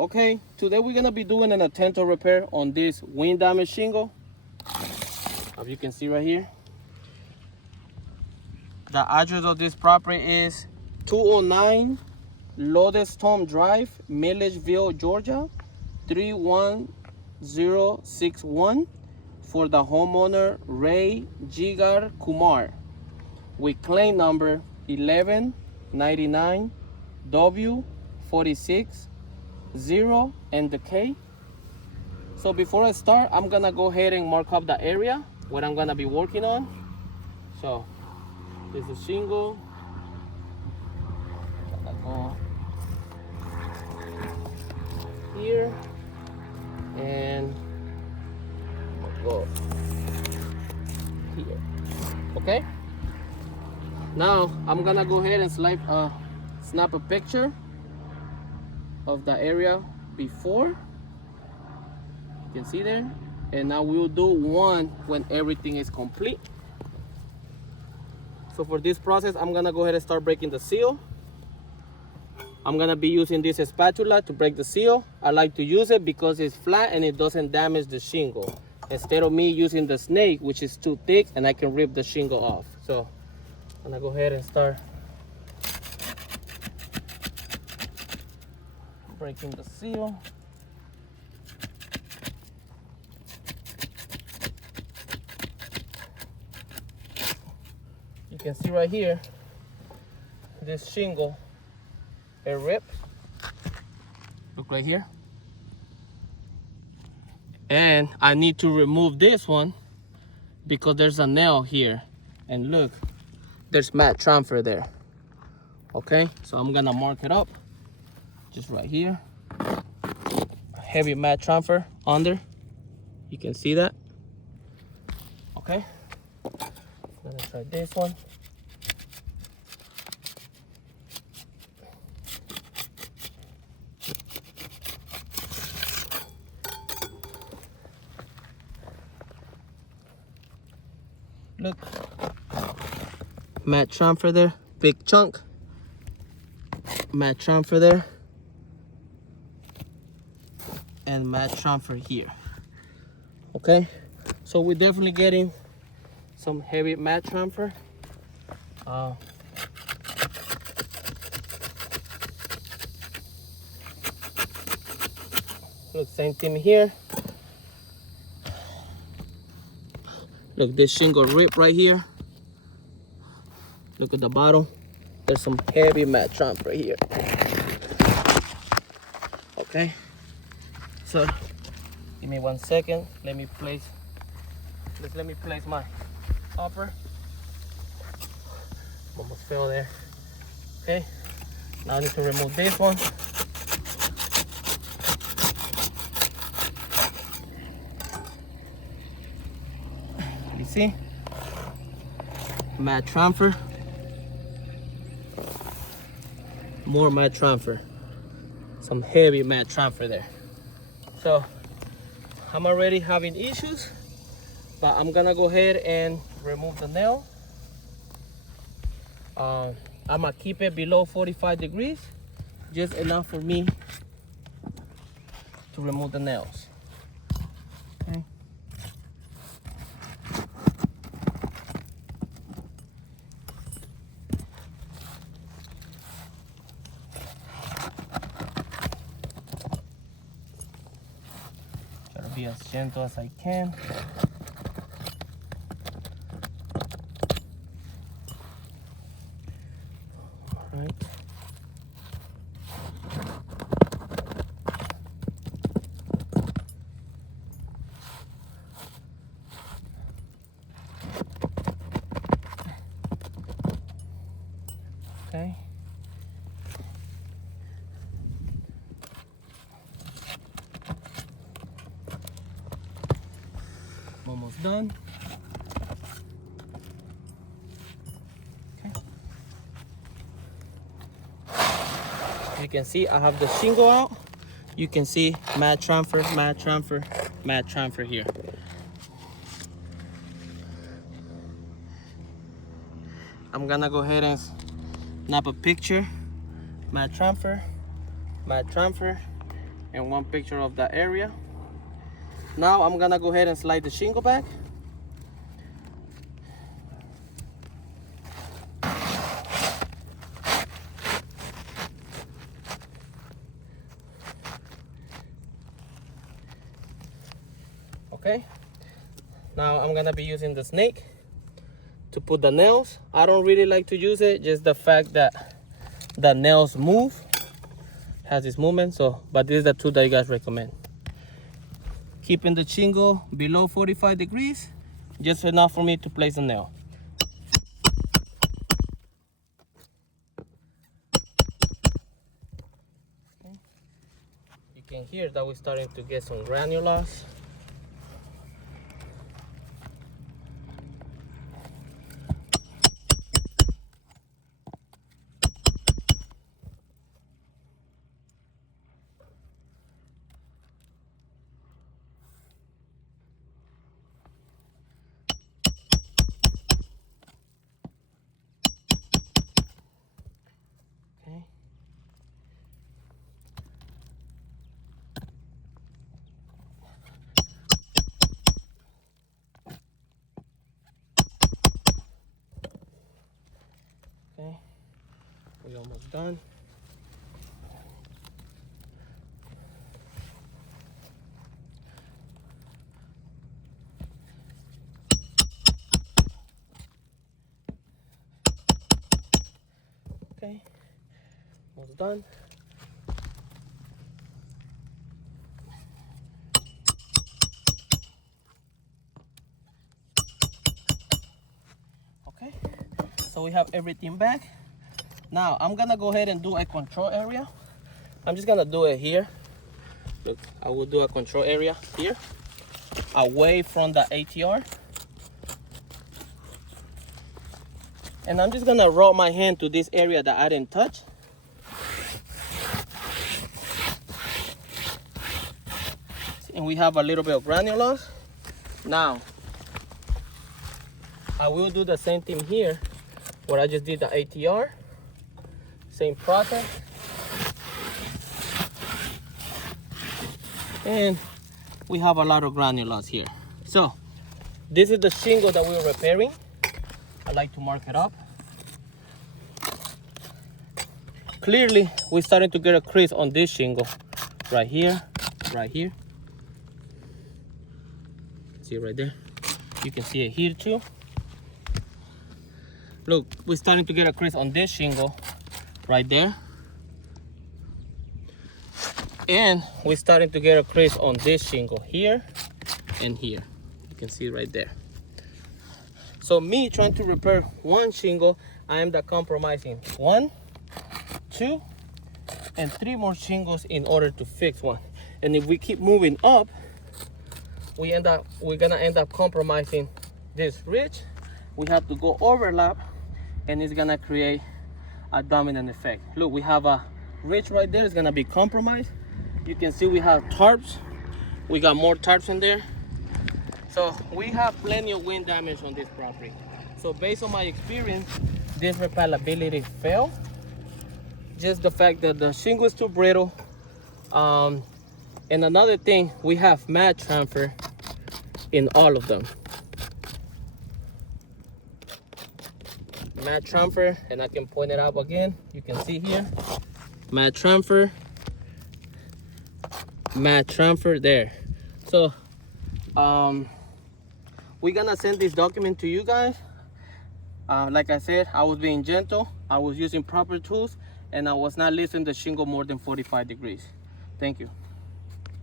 Okay, today we're gonna be doing an attental repair on this wind damage shingle. As you can see right here. The address of this property is 209 Lodestone Drive, Milledgeville, Georgia, 31061 for the homeowner Ray Jigar Kumar with claim number 1199 W46 0 and the K. So before I start, I'm gonna go ahead and mark up the area what I'm gonna be working on. So this is shingle. Gonna go here and we'll go here. Okay. Now I'm gonna go ahead and snap a picture of the area before. You can see there. And now we'll do one when everything is complete. So for this process, I'm gonna go ahead and start breaking the seal. I'm gonna be using this spatula to break the seal. I like to use it because it's flat and it doesn't damage the shingle. Instead of me using the snake, which is too thick and I can rip the shingle off. So I'm gonna go ahead and start breaking the seal. You can see right here, this shingle, it ripped. Look right here. And I need to remove this one because there's a nail here. And look, there's mat transfer there. Okay, so I'm gonna mark it up. Just right here, heavy mat transfer under. You can see that. Okay, I'm gonna try this one. Look, mat transfer there, big chunk. Mat transfer there. And mat transfer here. Okay, so we're definitely getting some heavy mat transfer. Look, same thing here. Look, this shingle rip right here. Look at the bottom. There's some heavy mat transfer here. Okay. So, give me 1 second. Let me place my hopper. Almost fell there. Okay. Now I need to remove this one. You see? Mat transfer. More mat transfer. Some heavy mat transfer there. So I'm already having issues, but I'm gonna go ahead and remove the nail. I'm gonna keep it below 45 degrees, just enough for me to remove the nails. Okay. Be as gentle as I can. All right. Okay. Almost done. Okay. You can see I have the shingle out. You can see mat transfer, mat transfer, mat transfer here. I'm gonna go ahead and snap a picture. Mat transfer, and one picture of the area. Now I'm gonna go ahead and slide the shingle back. Okay, now I'm gonna be using the snake to put the nails. I don't really like to use it, just the fact that the nails move, has this movement. So, but this is the tool that you guys recommend. Keeping the shingle below 45 degrees, just enough for me to place a nail. Okay. You can hear that we're starting to get some granules. Okay, we're almost done. Okay, almost done. Okay, so we have everything back. Now I'm gonna go ahead and do a control area. I'm just gonna do it here. Look, I will do a control area here, away from the ATR. And I'm just gonna roll my hand to this area that I didn't touch. And we have a little bit of granules. Now, I will do the same thing here, where I just did the ATR. Same process. And we have a lot of granules here. So, this is the shingle that we're repairing. I like to mark it up. Clearly, we're starting to get a crease on this shingle. Right here, right here. See it right there? You can see it here too. Look, we're starting to get a crease on this shingle right there. And we're starting to get a crease on this shingle here and here. You can see it right there. So me trying to repair one shingle, I am compromising 1, 2, and 3 more shingles in order to fix one. And if we keep moving up, we're gonna end up compromising this ridge. We have to go overlap, and it's gonna create a dominant effect. Look, we have a ridge right there. It's gonna be compromised. You can see we have tarps. We got more tarps in there. So we have plenty of wind damage on this property. So based on my experience, this repairability failed. Just the fact that the shingle is too brittle. And another thing, we have mat transfer in all of them. Mat transfer, and I can point it out again. You can see here, mat transfer there. So we're gonna send this document to you guys. Like I said, I was being gentle. I was using proper tools, and I was not lifting the shingle more than 45 degrees. Thank you.